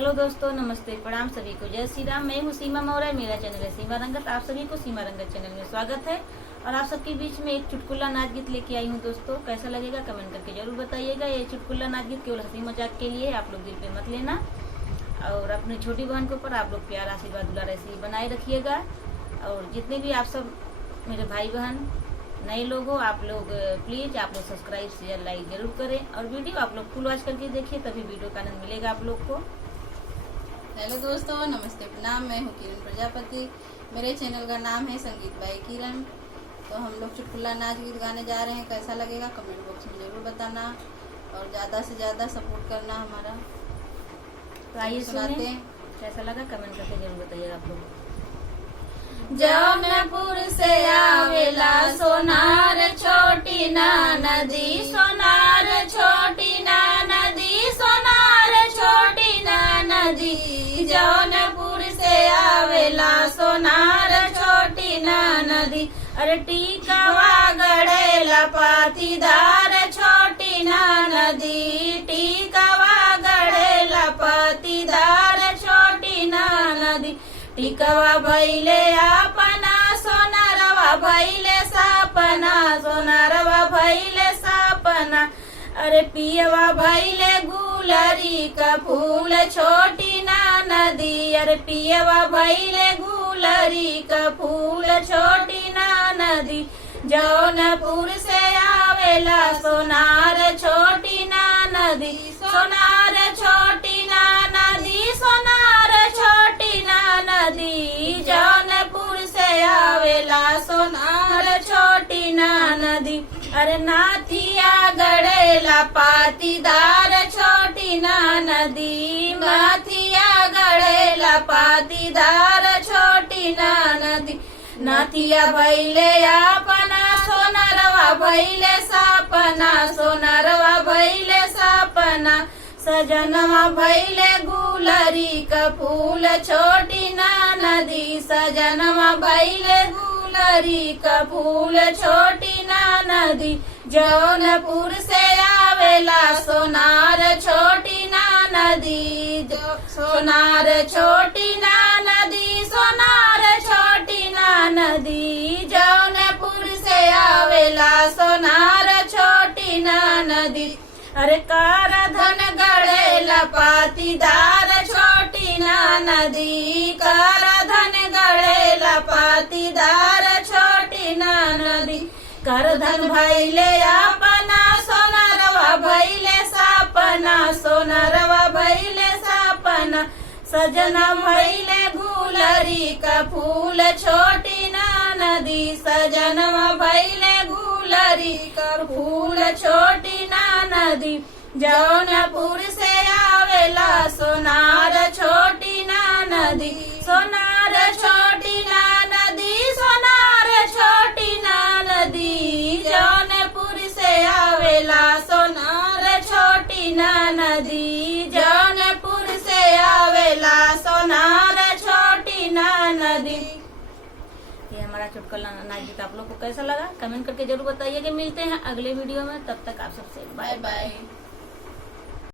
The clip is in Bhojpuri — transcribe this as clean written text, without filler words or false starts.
हेलो दोस्तों, नमस्ते, प्रणाम सभी को, जय श्री राम। मैं हूँ सीमा मौर्य, मेरा चैनल है सीमा रंगत। आप सभी को सीमा रंगत चैनल में स्वागत है। और आप सबके बीच में एक चुटकुला नाच गीत लेके आई हूँ दोस्तों। कैसा लगेगा कमेंट करके जरूर बताइएगा। ये चुटकुला नाच गीत केवल हंसी मजाक के लिए, आप लोग दिल पे मत लेना। और अपनी छोटी बहन के ऊपर आप लोग प्यार आशीर्वाद दुलार ऐसे ही बनाए रखिएगा। और जितने भी आप सब मेरे भाई बहन नए लोग हो, आप लोग प्लीज आप लोग सब्सक्राइब शेयर लाइक जरूर करें। और वीडियो आप लोग फुल वॉच करके देखिए, तभी वीडियो का आनंद मिलेगा आप लोग को। हेलो दोस्तों, नमस्ते, प्रणाम। मैं हूँ किरण प्रजापति। मेरे चैनल का नाम है संगीत बाई किरण। तो हम लोग चुटकुला नाच गीत गाने जा रहे हैं। कैसा लगेगा कमेंट बॉक्स में जरूर बताना और ज्यादा से ज्यादा सपोर्ट करना हमारा। तो आइए सुनाते हैं। कैसा लगा कमेंट करके जरूर बताइएगा आप लोग। जौनपुर से आवेला सोनार छोटी ना नदी, सोनार छोटी ना नदी, सोनार छोटी ना नदी। जौनपुर से आवेला सोनार छोटी ना नदी। अरे टीकवा गड़ेला पाटीदार छोटी ना नदी, टीकवा गड़ेला पाटीदार छोटी ना नदी। टिकवा भैले अपना सोनारवा भैले सपना, सोनारवा भैले सपना। अरे पियवा भैले गुलरी का फूल छोटी ना नदी, अरे पियवा भैले गुलरी का फूल छोटी ना नदी। जौनपुर से आवेला सोनार छोटी ना नदी, सोनार छोटी ना नदी, सोनार छोटी ना नदी। जौनपुर से आवेला सोनार छोटी ना नदी। अरे नाथिया गड़ेला पाटीदार छोटी ना नदी, नाथिया गड़ेला पाटीदार छोटी ना नदी। नाथिया भैले अपना सोनारवा भैले सपना, सोनारवा भैले सपना। सजनवा भैले गुलरी का फूल छोटी ना नदी, सजनवा भैले गुलरी का फूल छोटी ना नदी। जौनपुर से आवेला सोनार छोटी ना नदी, सोनार छोटी ना नदी, सोनार छोटी ना नदी। जौनपुर से आवेला सोनार छोटी ना नदी। अरे कार धन गड़ेला पाटीदार छोटी ना नदी, कार धन गड़ेला पाटीदार छोटी ना नदी। कर धन भैले अपना सोनारवा भैले सपना, सोनारवा भैले सपना। सजना भैले गुलरी का फूल छोटी ना नदी, सजनवा भैले गुलरी का फूल छोटी ना नदी। जौनपुर से आवेला सोनार छोटी ना नदी, सोनार छोटी ना नदी, सोनार छोटी ना नदी। जौनपुर से आवेला सोनार छोटी ना नदी, जौनपुर से आवेला सोनार छोटी ना नदी। ये हमारा चुटकुला नाच गीत आप लोग को कैसा लगा कमेंट करके जरूर बताइए। कि मिलते हैं अगले वीडियो में, तब तक आप सबसे बाय बाय।